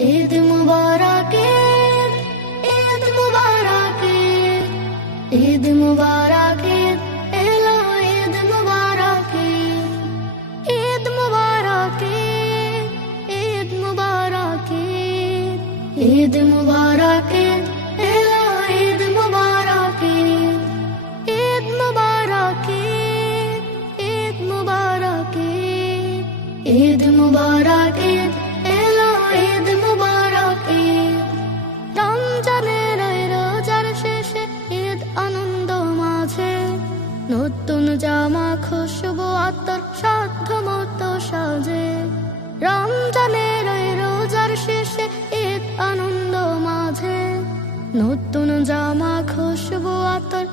ঈদ মুবারক, ঈদ মুবারক, ঈদ মুবারক, এলো ঈদ মুবারক, ঈদ মুবারক, ঈদ মুবারক, ঈদ মুবারক, এলো ঈদ মুবারক, ঈদ মুবারক, ঈদ মুবারক, ঈদ মুবারক, এলো ঈদ মুবারক। রমজানের এই রোজার শেষে ঈদ আনন্দ মাঝে, নতুন জামা খুশবু আতর সাধ্য মতো সাজে। রমজানের এই রোজার শেষে ঈদ আনন্দ মাঝে, নতুন জামা খুশবু আতর